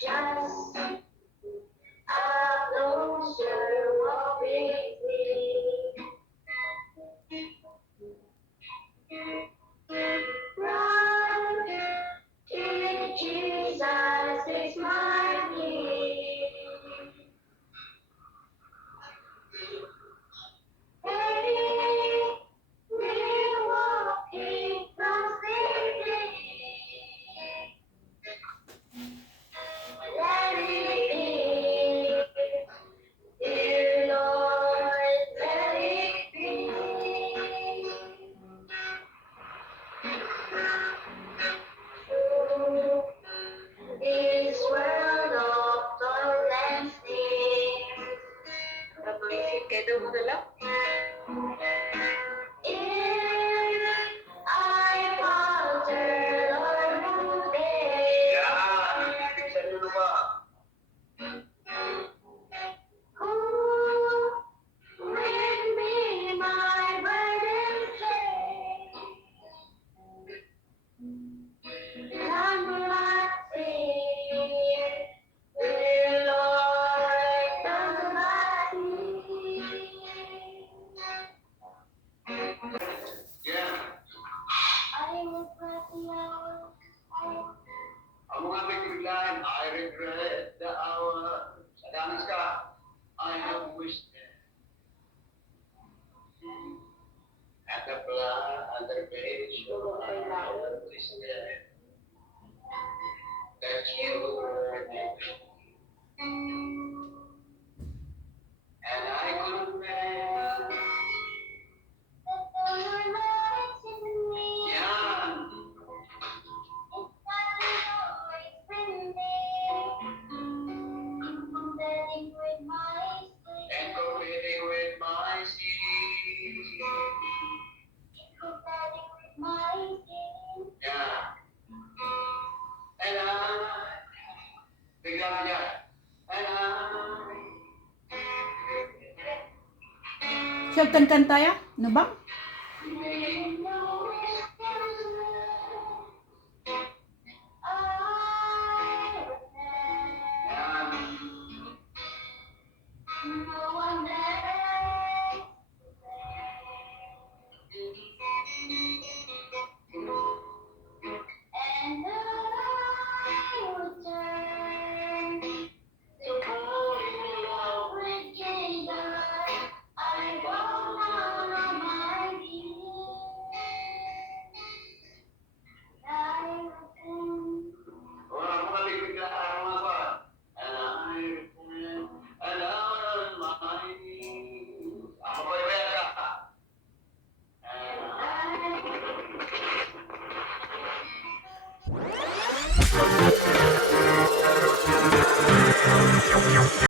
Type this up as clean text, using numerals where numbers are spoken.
Just a closer walk with me. Run to Jesus is my need. Hey, we're walking completely. Let it be, dear Lord, let it be. Through this world of toil and sin. Mag-isip kayo doon mo lang. If I falter, Lord, today. Yan! Sa dulo ba? Who will be my burden share? None but fear, dear Lord, none but fear. Yan! I regret the hour Ang mga biglaan, I regret the hour. Sa danas ka, I have wished at the blood, at the page of my heart is dead. That you were with me. And I confess. that there were lights in me. Yan! It's always been there, combating with my sin, And competing with my sin. combating with my sin. Yeah. And bigla ka dyan. And Siya tayo? Ano ba? Making no excuses. I yan. no one else. And I will turn to fall in love with Jesus. I fall down on my knees. I repent. Wala mga biglaan mga ba? And I repent. And on my knees. Ako ba yung ka? And I